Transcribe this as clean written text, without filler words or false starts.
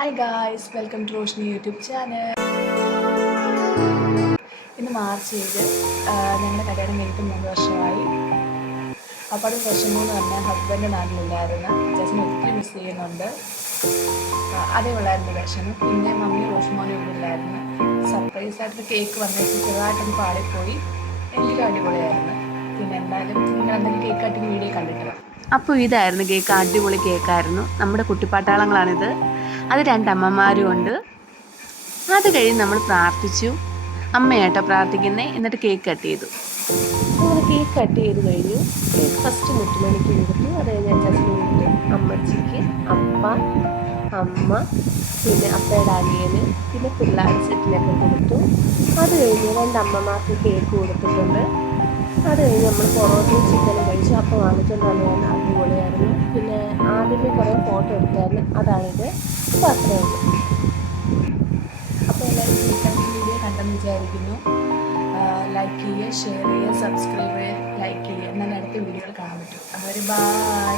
Hi guys, welcome to Roshni YouTube channel. ഇന്ന് March 7 ഞങ്ങളുടെ കല്യാണം കഴിഞ്ഞിട്ട് 3 വർഷമായി. അപ്പോൾ അത് വിഷമമെന്ന് പറഞ്ഞാൽ ഹസ്ബൻഡ് നാട്ടിലില്ലായിരുന്നു. ചേച്ചനെ ഒത്തിരി മിസ് ചെയ്യുന്നുണ്ട്. അതേ ഉള്ളായിരുന്നു വിഷമം. പിന്നെ മമ്മി റോഷ്മോനെ ഒന്നുമില്ലായിരുന്നു. സർപ്രൈസായിട്ട് കേക്ക് വന്നേച്ച് ചെറുതായിട്ടൊന്ന് പാളിപ്പോയി. എങ്കിലും അടിപൊളിയായിരുന്നു. പിന്നെ എന്തായാലും നിങ്ങൾ എന്തെങ്കിലും കേക്ക് കട്ടിങ് വീഡിയോ കണ്ടിട്ടില്ല. അപ്പോൾ ഇതായിരുന്നു കേക്ക്, അടിപൊളി കേക്കായിരുന്നു. നമ്മുടെ കുട്ടിപ്പാട്ടാളങ്ങളാണിത്. അത് രണ്ടമ്മമാരും ഉണ്ട്. അത് കഴിഞ്ഞ് നമ്മൾ പ്രാർത്ഥിച്ചു. അമ്മയായിട്ടോ പ്രാർത്ഥിക്കുന്നേ. എന്നിട്ട് കേക്ക് കട്ട് ചെയ്തു. അങ്ങനെ കേക്ക് കട്ട് ചെയ്ത് കഴിഞ്ഞു. കേക്ക് ഫസ്റ്റ് മുട്ടുമണിക്ക് കൊടുത്തു. അത് കഴിഞ്ഞ് അച്ചാച്ചന് കൊടുത്തു, അമ്മച്ചിക്ക്, അപ്പ, അമ്മ, പിന്നെ അപ്പയുടെ അനിയന്, പിന്നെ പിള്ളേർ സെറ്റിനൊക്കെ കൊടുത്തു. അത് കഴിഞ്ഞ് രണ്ടമ്മമാർക്ക് കേക്ക് കൊടുത്തിട്ടുണ്ട്. അത് കഴിഞ്ഞ് നമ്മൾ പൊറോട്ടയും ചിക്കനും കഴിച്ചു. അപ്പം വാങ്ങിച്ചുകൊണ്ട് വന്നതാണ്. അടിപൊളിയായിരുന്നു. പിന്നെ ആദ്യമേ കുറേ ഫോട്ടോ എടുത്തായിരുന്നു. അതാണിത്. അപ്പോൾ അത്രയേ ഉള്ളൂ. അപ്പോൾ എല്ലാവരും കേക്ക് കട്ടിങ് വീഡിയോ കണ്ടെന്ന് വിചാരിക്കുന്നു. ലൈക്ക് ചെയ്യുക, ഷെയർ ചെയ്യുക, സബ്സ്ക്രൈബ് ചെയ്യുക, ലൈക്ക് ചെയ്യുക. എന്നാൽ അടുത്ത വീഡിയോകൾ കാണാൻ പറ്റും. അവർ ബൈ.